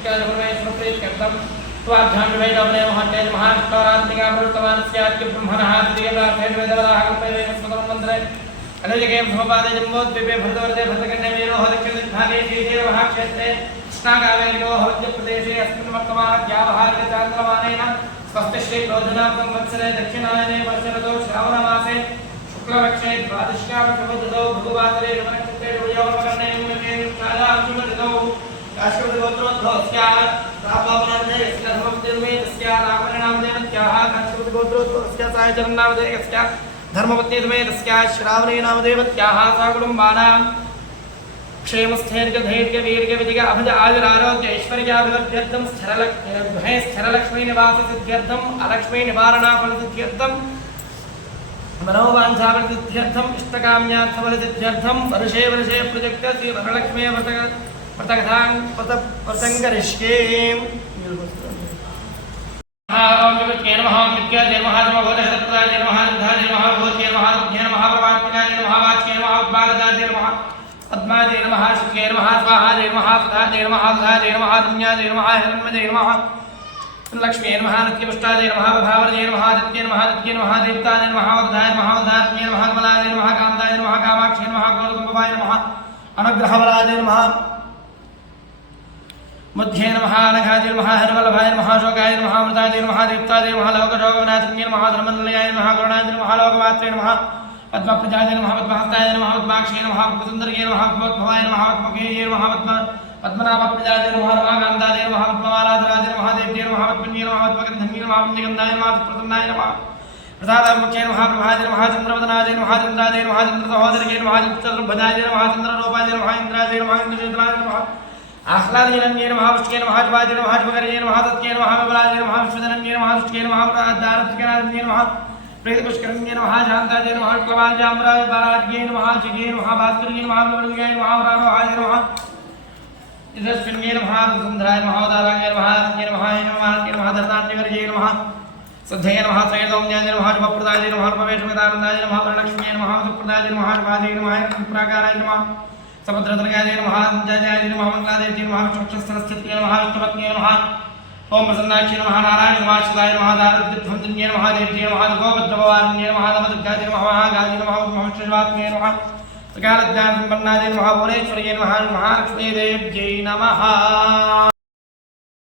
शुक्लाजपरमेश्वरप्रीत्यर्थं त्वाभ्यां विवेदवने महत्तेज महाष्टरात्मिका प्रवृत्तमानस्याद्य ब्रह्मणः द्वितीयप्रार्थेन वेदवदाः कल्पयेस्मदं मन्त्रे अनुजगे भवपादे जम्बोद्वीपे भरतवर्ते भरतकन्ये वीरोः दक्षिणदिग्भागे श्रीशैल महाक्षेत्रे कृष्णाकावेर्यो मध्यप्रदेशे अस्मिन् वर्तमानद्यावहारिकचान्द्रमानेन स्वस्तिश्रीक्रोधनां वत्सरे दक्षिणायने वर्षरतो श्रावणमासे शुक्लपक्षे द्वादश्यामशुभदौ भृगुवासरे विमनक्षत्रे वियोगमकर्णे शालांशुभदौ काश्यपगोत्रोद्भवस्या रामबाबुनामधेयस्य धर्मपतिर्वेदस्य रामनामधेयस्याः काश्यपगोत्रोद्भवस्य सायचरन्नामधेयस्य धर्मपत्नीसमेतस्य श्रावणीनामधेयस्याः साकुटुम्बानां क्षेमस्थैर्यधैर्यवीर्यविजय अभज आयुरारोग्य ऐश्वर्याभिवृद्ध्यर्थं स्थिरलक्ष्मीनिवाससिद्ध्यर्थम् अलक्ष्मीनिवारणाफलसिद्ध्यर्थं मनोवाञ्छाफलसिद्ध्यर्थम् इष्टकाम्यार्थफलसिद्ध्यर्थं वर्षे वर्षे प्रयुक्त श्रीवरलक्ष्मी व्रतकथां व्रतङ्करिष्ये ओम विष्णुवे नमः विद्याय नमः नमोदशरत्नाय नमः निधाय नमः भूत्ये नमः तुभ्ये नमः प्रभात्मनाय नमः वाच्ये नमः उद्बालदाय नमः पद्माय नमः शुक्ले नमः स्वाहाय नमः सुधाय नमः सुधाय नमः दुन्याय नमः हिरण्मये नमः लक्ष्मी नमः नित्यपुष्टाय नमः भावजे नमः आदित्ये नमः आदित्ये नमः देवताय नमः वधाय नमः वधात्म्ये नमः कमलाय नमः कान्ताय नमः कामाक्षी नमः गौरकुम्भवाय नमः अनुग्रहवराय नमः मध्ये नमः अनघाय नमः हरिवल्लभाय नमः शोकाय नमः अमृताय नमः देवताय नमः लोकशोकनाथन्ये नमः धर्मनिलयाय नमः करुणाय नमः लोकमात्रे नमः पद्मप्रजाय नमः पद्महस्ताय नमः पद्माक्षे नमः पद्मसुन्दर्ये नमः पद्मोद्भवाय नमः पद्मकेये नमः पद्मनाभप्रजाय नमः रमाकान्ताय नमः पद्ममालाधराय नमः देव्ये नमः पद्मन्ये नमः पद्मगन्धन्ये नमः पद्मगन्धाय नमः प्रसन्नाय नमः प्रसादमुख्ये नमः प्रभाय नमः चन्द्रवदनाय नमः चन्द्राय नमः चन्द्रसहोदर्ये नमः चतुर्भुजाय नमः चन्द्ररूपाय नमः इंद्राय नमः इंद्रचेतनाय नमः आह्लादजनन्ये नमः विष्णुवे नमः शिवाय नमः शिवकर्ये नमः तत्ये नमः विमलाय नमः विश्वधनन्ये नमः विष्णुवे नमः प्रादारत्कनान्ये नमः प्रेतपुष्करण्ये नमः शान्ताय नमः क्लवाञ्जाम्राय बालाज्ञे नमः जिगे नमः भास्कर्ये नमः विमलज्ञाय नमः वरारोहाय नमः यशस्विन्ये नमः सुन्दराय नमः उदाराय नमः आनन्द्ये नमः हेममानन्दे नमः धर्तान्यवर्ये नमः सद्धये नमः त्रयदौम्याय नमः शुभप्रदाय नमः परमेश्वरानन्दाय नमः वरलक्ष्म्ये नमः सुप्रदाय नमः शुभाय नमः प्राकाराय नमः समुद्रतनयाय नमः जयाय नमः मंगलादेव्यै नमः विष्णुक्षस्थित्यै नमः विष्णुपत्न्यै नमः ओम प्रसन्नाक्षी नमः नारायण उमाशिवाय नमः दारद्विध्वंसन्ये नमः देव्यै नमः गोपद्रववारिण्ये नमः नमदुर्गायै नमः महागायै नमः महर्षिवात्म्ये नमः सकालज्ञानसम्पन्नायै नमः भुवनेश्वर्यै नमः महालक्ष्मी देव्यै नमः।